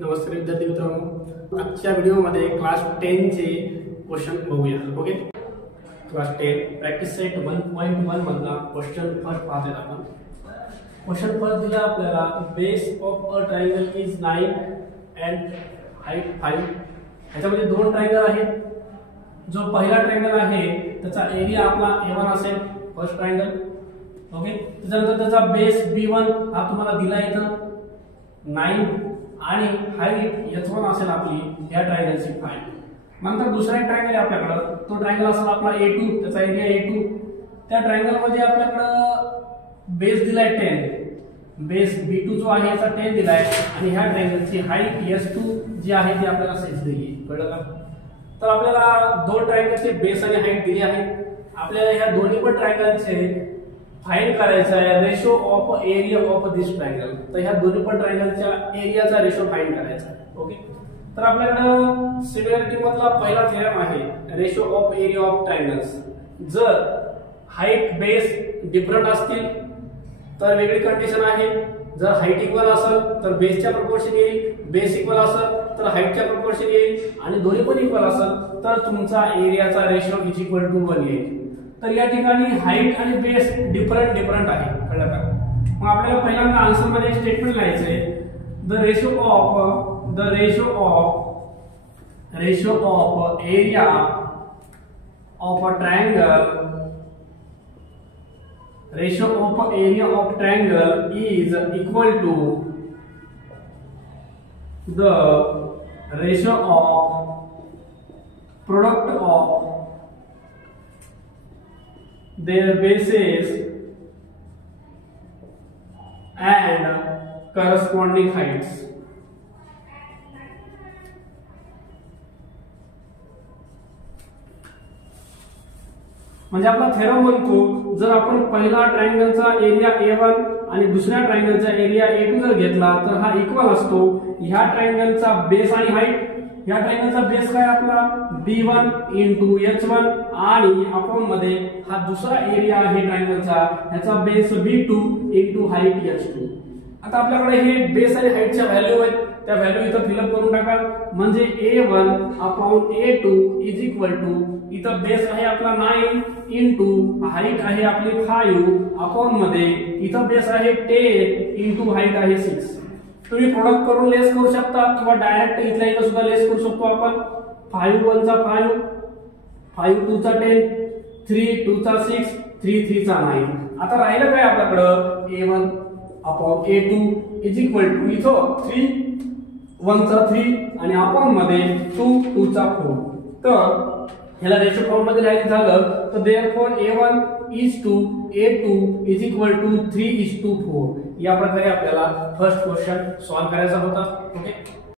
नमस्कार विद्यार्थी मित्रांनो, आजच्या व्हिडिओमध्ये क्लास 10 चे क्वेश्चन बघूया. ओके, क्लास 10 प्रॅक्टिस सेट 1.1 मधला क्वेश्चन फर्स्ट पाहत आहेत आपण. क्वेश्चन फर्स्ट दिला आपल्याला, base of a triangle is 9 and height 5. याच्यामध्ये दोन ट्रायंगल आहेत. जो पहिला ट्रायंगल आहे त्याचा एरिया आपला A1 असेल, फर्स्ट ट्रायंगल. ओके, त्यानंतर त्याचा बेस B1 हा तुम्हाला दिला इथं 9 आणि हाईट H1 असेल आपली या ट्रायंगलची 5. नंतर दुसरा ट्रायंगल आहे आपल्याकडे, तो ट्रायंगल असेल आपला A2, त्याचा एरिया A2. त्या ट्रायंगल मध्ये आपल्याकडे बेस दिलाय 10, बेस B2 जो आहे याचा 10 दिलाय आणि ह्या ट्रायंगलची हाईट S2 जी आहे ती आपल्याला 6 दिली. कळलं का? तर आपल्याला दोन ट्रायंगलचे बेस आणि हाईट दिली आहे. आपल्याला ह्या दोन्ही पण ट्रायंगलचे फाइंड करायचा आहे ratio of area of this triangle. तर ह्या दोन्ही पण ट्रायंगलच्या एरियाचा रेशो फाइंड करायचा आहे. ओके, तर आपल्याकडे सिमिलॅरिटी मधला पहिला थेरम आहे ratio of area of triangles. जर हाईट बेस डिफरंट असतील तर वेगळी कंडिशन आहे. जर हाईट इक्वल असेल तर बेसच्या प्रपोर्शन येईल, बेस इक्वल असेल तर हाईटच्या प्रपोर्शन येईल आणि दोन्ही पण इक्वल असेल तर तुमचा एरियाचा रेशो इज इक्वल टू 1 येईल. तर या ठिकाणी हाईट आणि बेस डिफरंट आहे. कळलं का? मग आपल्याला पहिल्यांदा आन्सर मध्ये एक स्टेटमेंट लिहायचं आहे, the ratio of area of a triangle is equal to the ratio of product of their bases and corresponding heights. म्हणजे आपला थेरम म्हणतो, जर आपण पहिला ट्रायंगलचा एरिया A1 आणि दुसऱ्या ट्रायंगलचा एरिया A2 जर घेतला तर हा इक्वल असतो ह्या ट्रायंगलचा बेस आणि हाईट. या ट्रायंगलचा बेस काय आपला B1 into H1 आणि अपॉन मध्ये हा दुसरा एरिया आहे ट्रायंगलचा, ह्याचा base B2 into height H2. आता आपल्याकडे हे बेस आणि हाईटच्या व्हॅल्यू आहेत, त्या व्हॅल्यू इथं फिलअप करून टाका. म्हणजे A1 upon A2 is equal to, इथं बेस आहे आपला 9 इंटू हाईट आहे आपली 5 अपॉन मध्ये इथं बेस आहे 10 इंटू हाईट आहे 6. तुम्ही प्रोडक्ट करून लेस करू शकता किंवा डायरेक्ट इथल्या इथं सुद्धा लेस करू शकतो आपण. 5 1 चा 5, 5 2 चा 10, 3 2 चा 6, 3 3 चा 9. आता राहिलं काय आपल्याकडं A1 upon A2 is equal to, इथं 3 1 चा 3 आणि अपॉन मध्ये 2 2 चा 4. तर ह्याला रेशो फॉर्म मध्ये लिहायचं झालं तर therefore A1 is to A2 is equal to 3 is to 4. या प्रकारे आपल्याला फर्स्ट क्वेश्चन सॉल्व्ह करायचा होता. ओके.